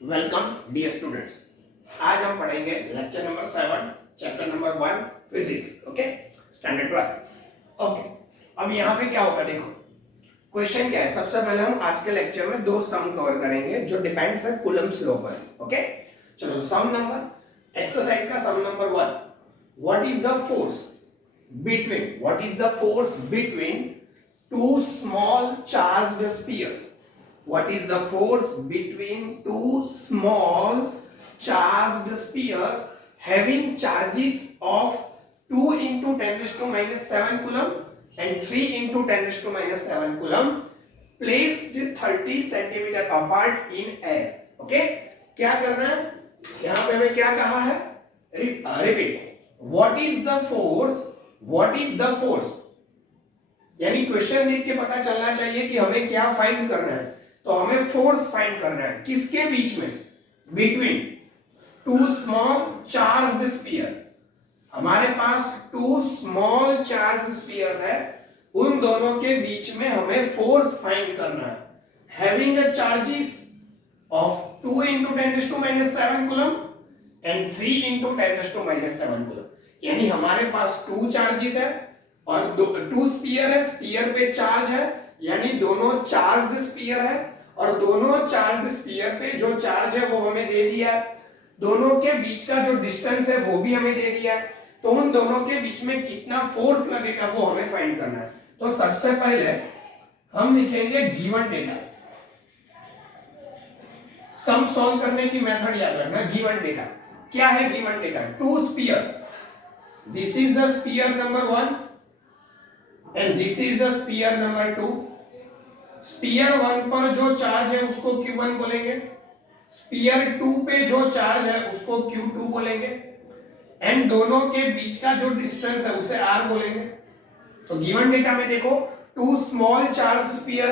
Welcome dear students. आज हम पढ़ेंगे lecture number 7 chapter number 1 physics. Okay, standard 12। Okay, अब यहाँ पे क्या होगा देखो, क्वेश्चन क्या है। सबसे पहले हम आज के लेक्चर में दो सम कवर करेंगे जो डिपेंड्स है कूलम्ब्स लॉ पर। ओके, चलो सम नंबर एक्सरसाइज का sum number 1, what is the force between two small charged spheres. What is the force between two small charged spheres having charges of 2 into 10 raised to minus 7 coulomb and 3 into 10 raised to minus 7 coulomb placed 30 centimeter apart in air? Okay, क्या करना है यहाँ पे हमें क्या कहा है, repeat, what is the force यानी क्वेश्चन देख के पता चलना चाहिए कि हमें क्या फाइंड करना है। तो हमें फोर्स फाइंड करना है किसके बीच में, between two small charged sphere. हमारे पास टू स्मॉल चार्ज्ड स्फीयर्स है, उन दोनों के बीच में हमें फोर्स फाइंड करना है, having a charges of 2 into 10 raised to minus 7 coulomb and 3 into 10 raised to minus 7 coulomb। यानी हमारे पास टू चार्जेस है और टू स्फीयर है, स्फीयर पे चार्ज है, यानी दोनों चार्ज्ड स्फीयर है और दोनों चार्ज्ड स्फीयर पे जो चार्ज है वो हमें दे दिया है, दोनों के बीच का जो डिस्टेंस है वो भी हमें दे दिया है। तो उन दोनों के बीच में कितना फोर्स लगेगा वो हमें फाइंड करना है। तो सबसे पहले हम लिखेंगे गिवन डेटा। सम सॉल्व करने की मेथड याद रखना। गिवन डेटा क्या है, given data to spheres, this is the sphere number 1 and this is the sphere number 2। Sphere 1 पर जो चार्ज है उसको Q1 बोलेंगे, स्फीयर 2 पे जो चार्ज है उसको Q2 बोलेंगे एंड दोनों के बीच का जो डिस्टेंस है उसे R बोलेंगे। तो गिवन डेटा में देखो टू स्मॉल चार्ज स्फीयर,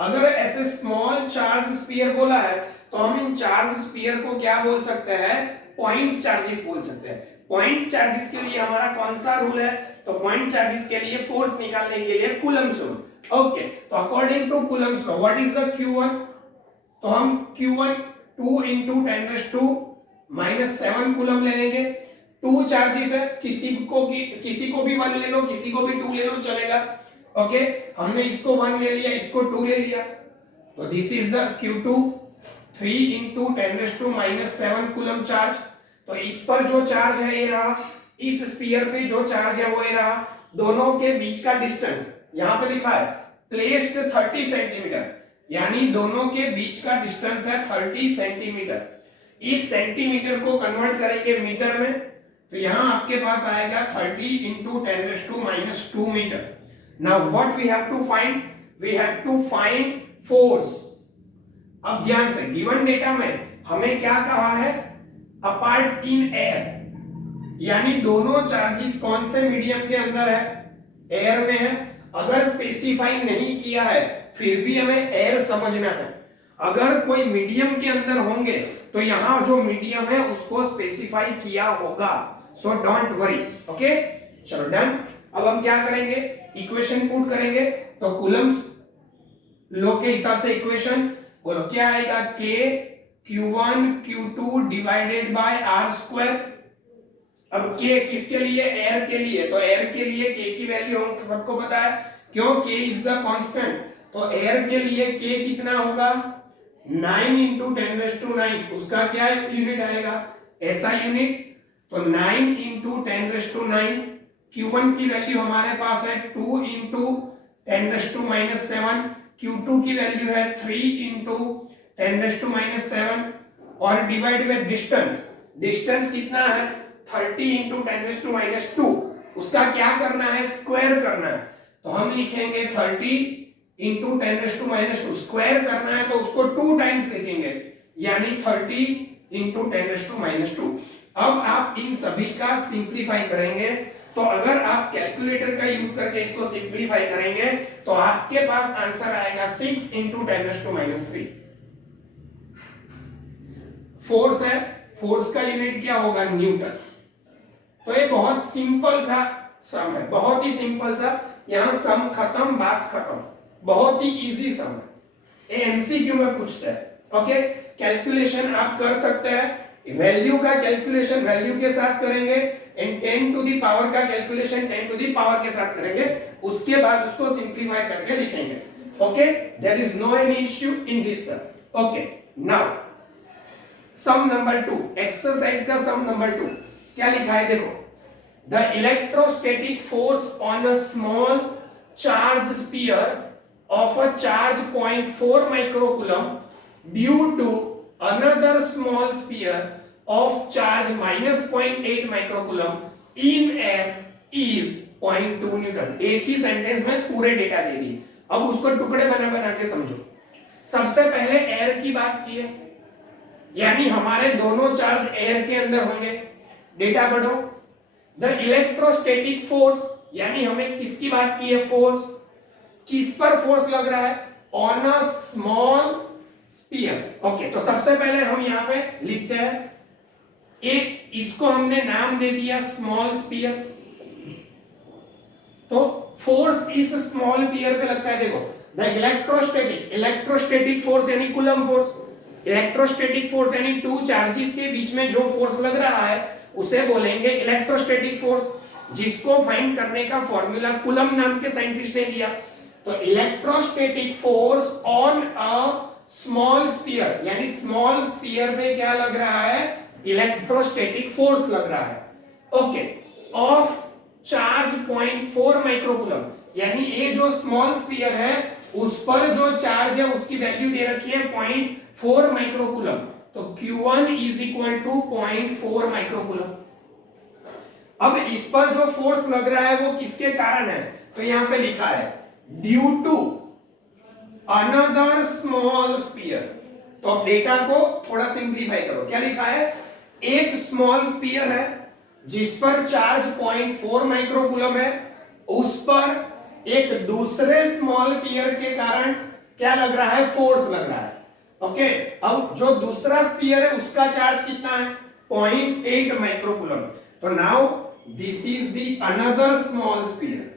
अगर ऐसे स्मॉल चार्ज स्फीयर बोला है तो हम इन चार्ज स्फीयर को क्या बोल सकते हैं, पॉइंट चार्जेस बोल सकते हैं। पॉइंट चार्जेस के लिए हमारा कौन सा रूल है, तो पॉइंट चार्जेस के लिए फोर्स निकालने के लिए कूलम्ब्स रूल। ओके, तो according to Coulomb's law what is the Q1, तो हम Q1 2 into 10 raised to minus 7 coulomb ले लेंगे। टू चार्जेस है, किसी को भी 1 ले लो, किसी को भी 2 ले लो चलेगा। ओके, हमने इसको 1 ले लिया, इसको 2 ले लिया, तो this is the Q2 3 into 10 raised to minus 7 coulomb charge. तो इस पर जो चार्ज है ये रहा, इस स्फीयर पे जो चार्ज है वो ये रहा, दोनों के बीच का डिस्टेंस यहां पे लिखा है प्लेस्ड 30 सेंटीमीटर, यानी दोनों के बीच का डिस्टेंस है 30 सेंटीमीटर। इस सेंटीमीटर को कन्वर्ट करेंगे मीटर में, तो यहां आपके पास आएगा 30 into 10 raised to minus 2 metre. Now what we have to find force. अब ध्यान से, गिवन डेटा में हमें क्या कहा है, अपार्ट इन एयर, यानी दोनों चार्जेस कौन से मीडियम के अंदर है, एयर में है। अगर स्पेसिफाई नहीं किया है फिर भी हमें एयर समझना है। अगर कोई मीडियम के अंदर होंगे तो यहां जो मीडियम है उसको स्पेसिफाई किया होगा, सो डोंट वरी। ओके, चलो डन। अब हम क्या करेंगे, इक्वेशन पुट करेंगे। तो कूलम्ब्स लॉ के हिसाब से इक्वेशन बोलो क्या आएगा, K Q1 Q2 divided by R square. अब K किसके लिए, एयर के लिए, तो एयर के लिए K की वैल्यू हम सबको पता है, क्यों, K इज द कांस्टेंट। तो एयर के लिए K कितना होगा, 9 into 10 raised to 9, उसका क्या यूनिट आएगा, ऐसा यूनिट। तो 9 into 10 raised to 9। Q1 की वैल्यू हमारे पास है 2 into 10 raised to minus 7, Q2 की वैल्यू है 3 into 10 raised to minus 7 और डिवाइड में डिस्टेंस कितना है 30 into 10 raised to minus 2, उसका क्या करना है, स्क्वायर करना है। तो हम लिखेंगे 30 into 10 raised to minus 2, square करना है तो उसको 2 टाइम्स लिखेंगे, यानी 30 into 10 raised to minus 2। अब आप इन सभी का सिंप्लीफाई करेंगे, तो अगर आप कैलकुलेटर का यूज करके इसको सिंप्लीफाई करेंगे तो आपके पास आंसर आएगा 6 into 10 raised to minus 3। Force है, फोर्स का यूनिट क्या होगा, न्यूटन। तो ये बहुत सिंपल सा सम है, बहुत ही सिंपल सा, यहां सम खत्म, बात खत्म, बहुत ही इजी सम है, ये एमसीक्यू में पूछता है। ओके, कैलकुलेशन आप कर सकते हैं। वैल्यू का कैलकुलेशन वैल्यू के साथ करेंगे एंड 10 टू द पावर का कैलकुलेशन 10 टू द पावर के साथ करेंगे, उसके बाद उसको सिंपलीफाई करके लिखेंगे। Okay, there is no any issue in this sir. Okay, now sum number 2, exercise का सम नंबर 2 क्या लिखा है देखो। The electrostatic force on a small charge sphere of a charge 0.4 microcoulomb due to another small sphere of charge minus 0.8 microcoulomb in air is 0.2 Newton. एक ही sentence में पूरे data दे दिए, अब उसको टुकड़े बना बना के समझो। सबसे पहले एयर की बात की है, यानी हमारे दोनों चार्ज एयर के अंदर होंगे। डेटा पढ़ो। द इलेक्ट्रोस्टैटिक फोर्स, यानी हमें किसकी बात की है, फोर्स, किस पर फोर्स लग रहा है, on a small sphere. Okay, तो सबसे पहले हम यहां पे लिखते हैं, एक इसको हमने नाम दे दिया स्मॉल स्फीयर, तो फोर्स इस स्मॉल स्फीयर पे लगता है। देखो, द इलेक्ट्रोस्टैटिक फोर्स यानी कूलम फोर्स, इलेक्ट्रोस्टैटिक फोर्स यानी टू चार्जेस के बीच में जो फोर्स लग रहा है उसे बोलेंगे इलेक्ट्रोस्टैटिक फोर्स, जिसको फाइंड करने का फॉर्मूला कूलम नाम के साइंटिस्ट ने दिया। तो electrostatic force on a small sphere, यानी स्मॉल स्फीयर पे क्या लग रहा है, इलेक्ट्रोस्टैटिक फोर्स लग रहा है। ओके, ऑफ चार्ज 0.4 माइक्रोकूलम, यानी ये जो स्मॉल स्फीयर है उस पर जो चार्ज है उसकी वैल्यू दे रखी है 0.4 माइक्रोकूलम, तो Q1 is equal to 0.4 microcoulomb. अब इस पर जो फोर्स लग रहा है वो किसके कारण है, तो यहां पे लिखा है due to another small sphere. तो अब डेटा को थोड़ा सिंप्लीफाई करो, क्या लिखा है, एक स्मॉल स्फीयर है जिस पर चार्ज 0.4 माइक्रोकूलम है, उस पर एक दूसरे स्मॉल स्फीयर के कारण क्या लग रहा है, फोर्स लग रहा है। ओके, अब जो दूसरा स्फीयर है उसका चार्ज कितना है, 0.8 माइक्रोकूलम। तो now this is the another small sphere,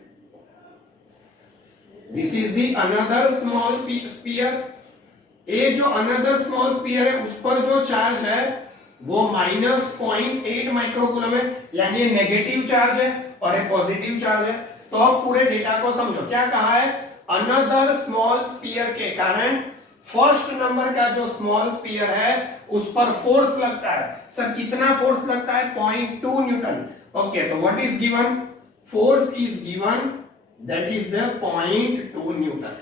this is the another small sphere. ये जो अनदर स्मॉल स्फीयर है उस पर जो चार्ज है वो माइनस 0.8 माइक्रोकूलम है, यानी ये नेगेटिव चार्ज है और ये पॉजिटिव चार्ज है। तो अब पूरे डेटा को समझो, क्या कहा है, अनदर स्मॉल स्फीयर के कारण फर्स्ट नंबर का जो स्मॉल स्फीयर है उस पर फोर्स लगता है। सर कितना फोर्स लगता है, 0.2 न्यूटन। ओके, तो what is given, force is given, that is the 0.2 Newton.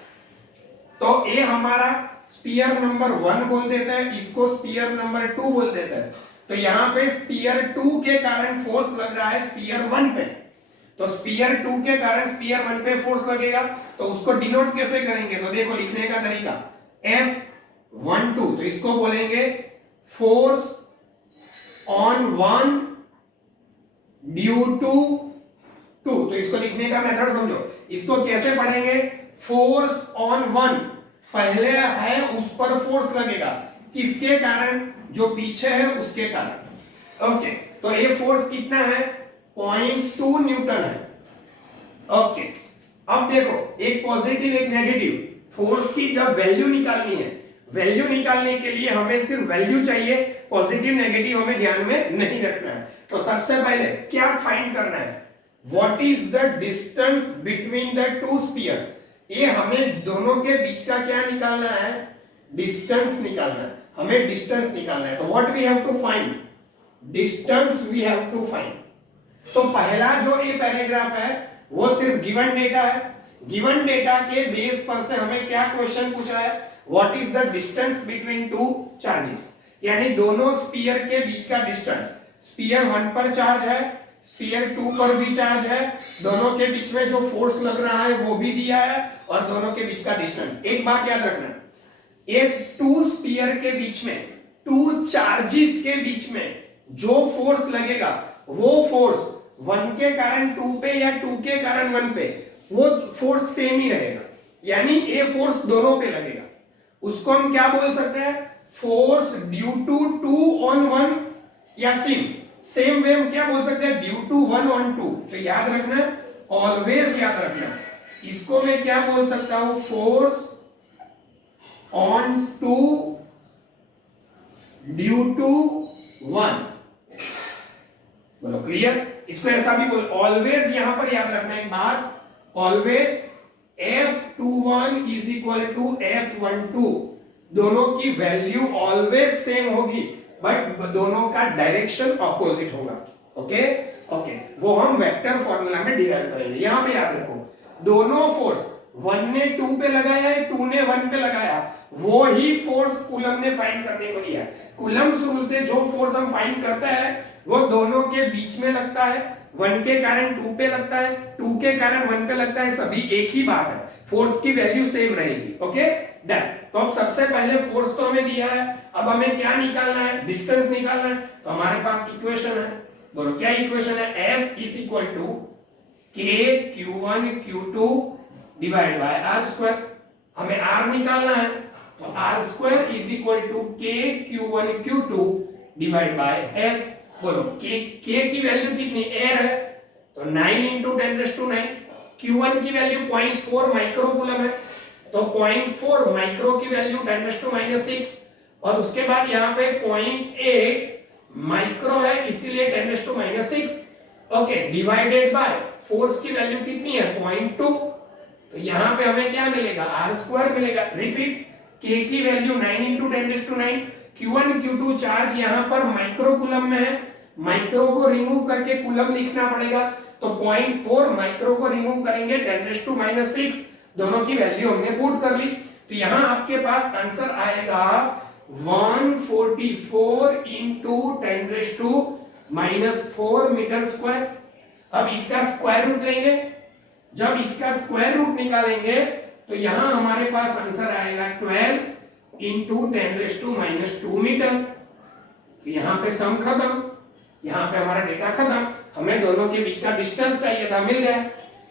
तो ये हमारा स्फीयर नंबर 1 बोल देता है, इसको स्फीयर नंबर 2 बोल देता है। तो यहां पे स्फीयर 2 के कारण फोर्स लग रहा है स्फीयर 1 पे, तो स्फीयर 2 के कारण स्फीयर 1 पे फोर्स लगेगा, तो उसको डिनोट कैसे करेंगे, तो देखो लिखने का तरीका F12, तो इसको बोलेंगे फोर्स ऑन 1 ड्यू टू 2। तो इसको लिखने का मेथड समझो, इसको कैसे पढ़ेंगे, फोर्स ऑन 1, पहले है उस पर फोर्स लगेगा, किसके कारण, जो पीछे है उसके कारण। ओके, तो ये फोर्स कितना है, 0.2 न्यूटन है। ओके, अब देखो एक पॉजिटिव एक नेगेटिव, फोर्स की जब वैल्यू निकालनी है, वैल्यू निकालने के लिए हमें सिर्फ वैल्यू चाहिए, पॉजिटिव नेगेटिव हमें ध्यान में नहीं रखना है। तो सबसे पहले क्या फाइंड करना है, what is the distance between the two sphere, ये हमें दोनों के बीच का क्या निकालना है, डिस्टेंस निकालना है, हमें डिस्टेंस निकालना है। तो what we have to find, distance we have to find. तो पहला जो ये पैराग्राफ है वो सिर्फ गिवन डेटा है, गिवन डेटा के बेस पर से हमें क्या क्वेश्चन पूछा है, what is the distance between two charges, यानी दोनों स्फीयर के बीच का डिस्टेंस। स्फीयर 1 पर चार्ज है, स्फीयर 2 पर भी चार्ज है, दोनों के बीच में जो फोर्स लग रहा है वो भी दिया है और दोनों के बीच का डिस्टेंस। एक बात याद रखना, एक टू स्फीयर के बीच में, टू चार्जेस के बीच में जो फोर्स लगेगा वो फोर्स 1 के कारण 2 पे या 2 के कारण 1 पे, वो फोर्स सेम ही रहेगा, यानी ये फोर्स दोनों पे लगेगा। उसको हम क्या बोल सकते हैं, फोर्स ड्यू टू 2 ऑन 1 या सेम वे हम क्या बोल सकते हैं, ड्यू टू 1 ऑन 2। तो याद रखना, ऑलवेज याद रखना, इसको मैं क्या बोल सकता हूं, फोर्स ऑन 2 ड्यू टू 1। बोलो क्लियर। इसको ऐसा भी बोल, ऑलवेज यहां पर याद रखना एक बात, always F21 is equal to F12, दोनों की वैल्यू ऑलवेज सेम होगी, बट दोनों का डायरेक्शन ऑपोजिट होगा। ओके ओके, वो हम वेक्टर फॉर्मूला में डिराइव करेंगे। यहां पे याद रखो, दोनों फोर्स 1 ने 2 पे लगाया है, 2 ने 1 पे लगाया, वो ही फोर्स कूलम ने फाइंड करने को दिया है। कूलम्स रूल से जो फोर्स हम फाइंड करते हैं वो दोनों के बीच में लगता है, 1 के कारण 2 पे लगता है, 2 के कारण 1 पे लगता है, सभी एक ही बात है, फोर्स की वैल्यू सेम रहेगी। Okay done. तो अब सबसे पहले फोर्स तो हमें दिया है, अब हमें क्या निकालना है, डिस्टेंस निकालना है। तो हमारे पास इक्वेशन है, बोलो क्या इक्वेशन है, F is equal to K Q1 Q2 divide by R square. हमें R निकालना है, तो R square is equal to K Q1 Q2 divide bye F। बोलो के की वैल्यू कितनी, एयर है, तो 9 इंटू 10⁻⁹। Q1 की वैल्यू 0.4 माइक्रो कूलम है, तो 0.4 माइक्रो की वैल्यू 10⁻⁻⁶, और उसके बाद यहाँ पे 0.8 माइक्रो है, इसीलिए 10⁻⁻⁶। ओके, डिवाइडेड बाय फोर्स की वैल्यू कितनी है, 0.2, तो यहाँ पे हमें क्या मिलेगा, आर स्क्वायर मिलेगा। रिपीट, के की value 9 into 10⁻⁹, Q1 Q2 charge यहाँ पर माइक्रो कूलम में है, माइक्रो को रिमूव करके कूलम लिखना पड़ेगा, तो 0.4 माइक्रो को रिमूव करेंगे 10⁻⁶, दोनों की वैल्यू हमने पुट कर ली। तो यहां आपके पास आंसर आएगा 144 इंटू 10⁻⁻⁴ मीटर स्क्वायर। अब इसका स्क्वायर रूट लेंगे, जब इसका स्क्वायर रूट निकालेंगे तो यहां हमारे पास आंसर आएगा 12 इंटू 10⁻² मीटर। तो यहां पे सम खत्म, यहां पे हमारा डेटा खत्म, हमें दोनों के बीच का डिस्टेंस चाहिए था, मिल गया।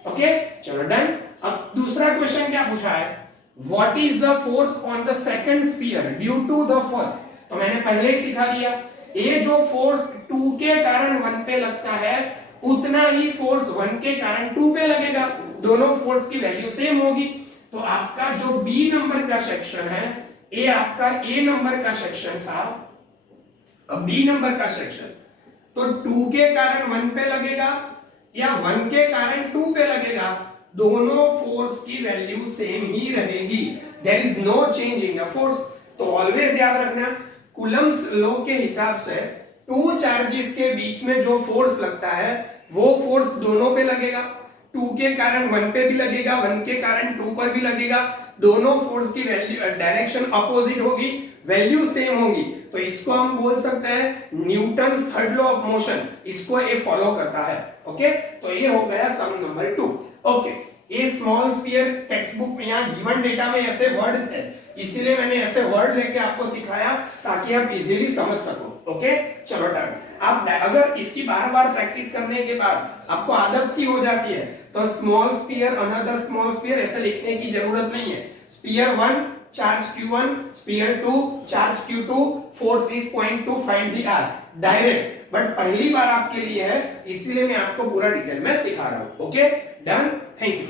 ओके चलो डन। अब दूसरा क्वेश्चन क्या पूछा है, what is the force on the second sphere due to the first. तो मैंने पहले ही सिखा दिया, ये जो फोर्स 2 के कारण 1 पे लगता है, उतना ही फोर्स 1 के कारण 2 पे लगेगा, दोनों फोर्स की वैल्यू सेम होगी। तो आपका जो बी नंबर का सेक्शन है, ये आपका ए नंबर का सेक्शन था, अब बी नंबर का सेक्शन, तो 2 के कारण 1 पे लगेगा या 1 के कारण 2 पे लगेगा, दोनों फोर्स की वैल्यू सेम ही रहेगी, there is no change in the force. तो ऑलवेज याद रखना, कूलम्स लॉ के हिसाब से 2 चार्जेस के बीच में जो फोर्स लगता है वो फोर्स दोनों पे लगेगा, 2 के कारण 1 पे भी लगेगा, 1 के कारण 2 पर भी लगेगा, दोनों फोर्स की वैल्यू डायरेक्शन अपोजिट होगी, वैल्यू सेम होगी। तो इसको हम बोल सकते हैं Newton's third law of motion, इसको ये फॉलो करता है। ओके तो ये हो गया सम नंबर 2। ओके, ये स्मॉल स्फीयर टेक्स्ट बुक में यहाँ गिवन डेटा में ऐसे वर्ड थे, इसीलिए मैंने ऐसे वर्ड लेके आपको सिखाया ताकि आप इजीली समझ सको। ओके चलो डन। आप अगर इसकी बार बार प्रैक्टिस करने के बाद आपको आदत सी हो जाती है, तो small sphere another small sphere ऐसे लिखने की जरूरत नहीं है। Sphere 1 charge Q1, sphere 2 charge Q2, force is 0.2, find the R, direct. But पहली बार आपके लिए है, इसलिए मैं आपको पूरा डिटेल में सिखा रहा हूं। Okay done, thank you.